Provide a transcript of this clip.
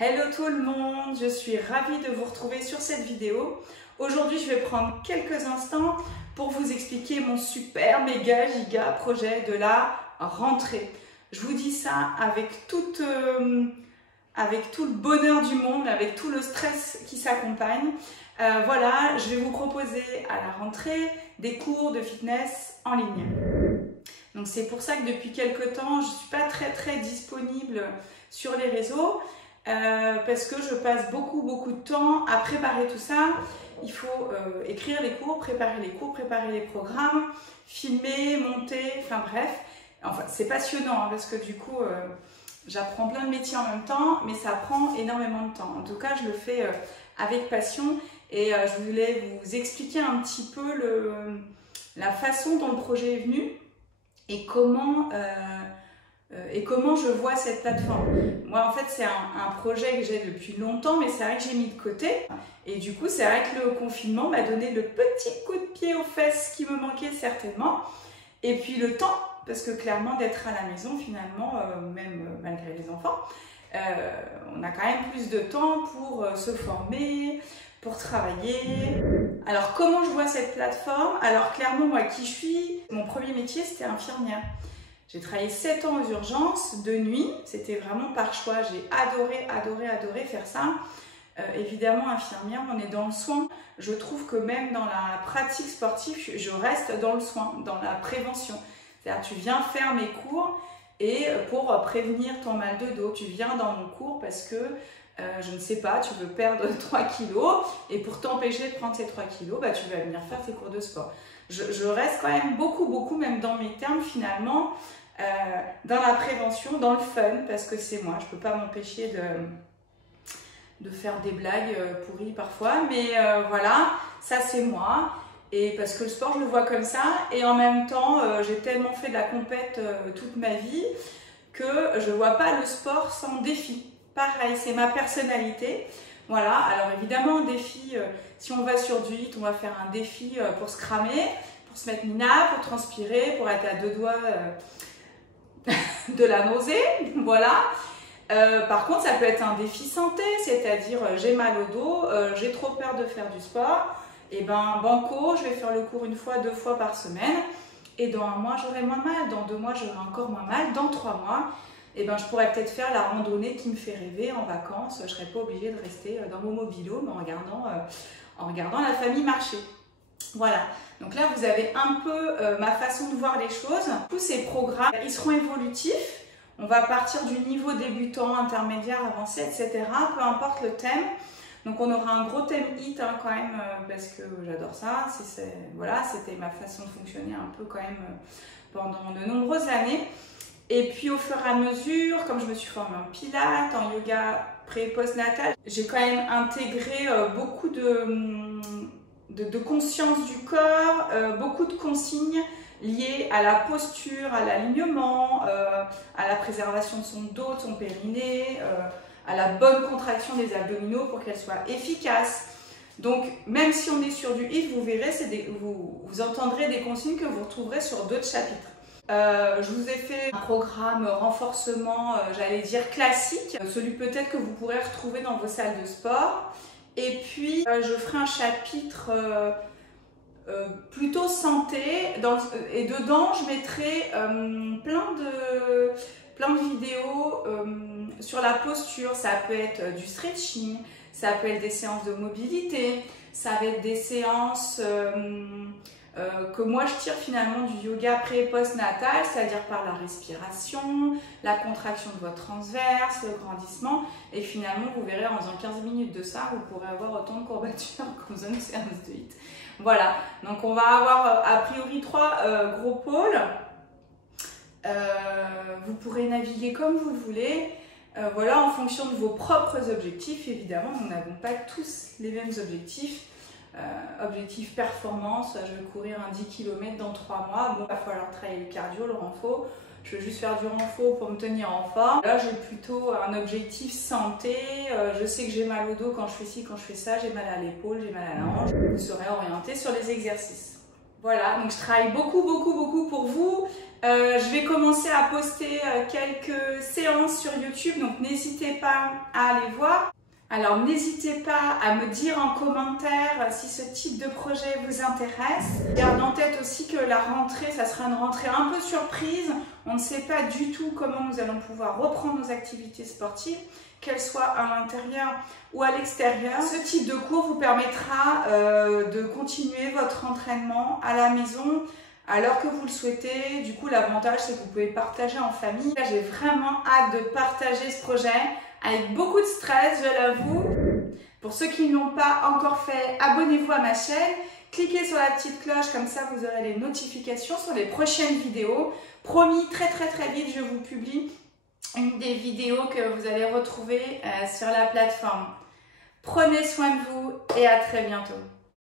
Hello tout le monde, je suis ravie de vous retrouver sur cette vidéo. Aujourd'hui, je vais prendre quelques instants pour vous expliquer mon super méga giga projet de la rentrée. Je vous dis ça avec tout le bonheur du monde, avec tout le stress qui s'accompagne. Voilà, je vais vous proposer à la rentrée des cours de fitness en ligne. Donc c'est pour ça que depuis quelques temps, je ne suis pas très disponible sur les réseaux. Parce que je passe beaucoup de temps à préparer tout ça. Il faut écrire les cours, préparer les programmes, filmer, monter, enfin bref. Enfin, c'est passionnant hein, parce que du coup, j'apprends plein de métiers en même temps, mais ça prend énormément de temps. En tout cas, je le fais avec passion et je voulais vous expliquer un petit peu la façon dont le projet est venu et comment je vois cette plateforme. Moi, en fait, c'est un projet que j'ai depuis longtemps, mais c'est vrai que j'ai mis de côté. Et du coup, c'est vrai que le confinement m'a donné le petit coup de pied aux fesses qui me manquait certainement. Et puis le temps, parce que clairement, d'être à la maison, finalement, même malgré les enfants, on a quand même plus de temps pour se former, pour travailler. Alors, comment je vois cette plateforme? Alors, clairement, moi, qui je suis, mon premier métier, c'était infirmière. J'ai travaillé 7 ans aux urgences de nuit, c'était vraiment par choix, j'ai adoré faire ça. Évidemment, infirmière, on est dans le soin. Je trouve que même dans la pratique sportive, je reste dans le soin, dans la prévention. C'est-à-dire, tu viens faire mes cours et pour prévenir ton mal de dos, tu viens dans mon cours parce que, je ne sais pas, tu veux perdre 3 kilos et pour t'empêcher de prendre ces 3 kilos, bah, tu vas venir faire tes cours de sport. Je reste quand même beaucoup, même dans mes termes finalement, dans la prévention, dans le fun, parce que c'est moi, je ne peux pas m'empêcher de faire des blagues pourries parfois, mais voilà, ça c'est moi, et parce que le sport je le vois comme ça, et en même temps j'ai tellement fait de la compète toute ma vie que je ne vois pas le sport sans défi. Pareil, c'est ma personnalité. Voilà, alors évidemment, un défi, si on va sur du hit, on va faire un défi pour se cramer, pour se mettre mina, pour transpirer, pour être à 2 doigts de la nausée, voilà. Par contre, ça peut être un défi santé, c'est-à-dire j'ai mal au dos, j'ai trop peur de faire du sport, et ben banco, je vais faire le cours 1 fois, 2 fois par semaine, et dans 1 mois, j'aurai moins mal, dans 2 mois, j'aurai encore moins mal, dans 3 mois, et ben, je pourrais peut-être faire la randonnée qui me fait rêver en vacances. Je ne serais pas obligée de rester dans mon mobilo, mais en regardant la famille marcher. Voilà, donc là vous avez un peu ma façon de voir les choses. Tous ces programmes, ils seront évolutifs. On va partir du niveau débutant, intermédiaire, avancé, etc. Peu importe le thème. Donc on aura un gros thème hit hein, quand même, parce que j'adore ça. Voilà, c'était ma façon de fonctionner un peu quand même pendant de nombreuses années. Et puis au fur et à mesure, comme je me suis formée en pilates, en yoga pré- et post-natal, j'ai quand même intégré beaucoup de conscience du corps, beaucoup de consignes liées à la posture, à l'alignement, à la préservation de son dos, de son périnée, à la bonne contraction des abdominaux pour qu'elle soit efficace. Donc même si on est sur du HIIT, vous verrez, vous entendrez des consignes que vous retrouverez sur d'autres chapitres. Je vous ai fait un programme renforcement, j'allais dire classique, celui peut-être que vous pourrez retrouver dans vos salles de sport. Et puis, je ferai un chapitre plutôt santé, et dedans, je mettrai plein de vidéos sur la posture. Ça peut être du stretching, ça peut être des séances de mobilité, ça va être des séances que moi je tire finalement du yoga pré- et post-natal, c'est-à-dire par la respiration, la contraction de votre transverse, le grandissement, et finalement vous verrez en faisant 15 minutes de ça, vous pourrez avoir autant de courbatures qu'en faisant une séance de HIIT. Voilà, donc on va avoir a priori 3 gros pôles. Vous pourrez naviguer comme vous le voulez, voilà, en fonction de vos propres objectifs. Évidemment, nous n'avons pas tous les mêmes objectifs. Objectif performance, je vais courir un 10 km dans 3 mois, bon, il va falloir travailler le cardio, le renfo, je vais juste faire du renfo pour me tenir en forme. Là j'ai plutôt un objectif santé, je sais que j'ai mal au dos quand je fais ci, quand je fais ça, j'ai mal à l'épaule, j'ai mal à la hanche, vous serez orienté sur les exercices. Voilà, donc je travaille beaucoup pour vous. Je vais commencer à poster quelques séances sur YouTube, donc n'hésitez pas à aller voir. Alors n'hésitez pas à me dire en commentaire si ce type de projet vous intéresse. Gardez en tête aussi que la rentrée, ça sera une rentrée un peu surprise. On ne sait pas du tout comment nous allons pouvoir reprendre nos activités sportives, qu'elles soient à l'intérieur ou à l'extérieur. Ce type de cours vous permettra de continuer votre entraînement à la maison alors que vous le souhaitez. Du coup, l'avantage, c'est que vous pouvez partager en famille. Là, j'ai vraiment hâte de partager ce projet avec beaucoup de stress, je l'avoue. Pour ceux qui ne l'ont pas encore fait, abonnez-vous à ma chaîne. Cliquez sur la petite cloche, comme ça vous aurez les notifications sur les prochaines vidéos. Promis, très vite, je vous publie une des vidéos que vous allez retrouver sur la plateforme. Prenez soin de vous et à très bientôt.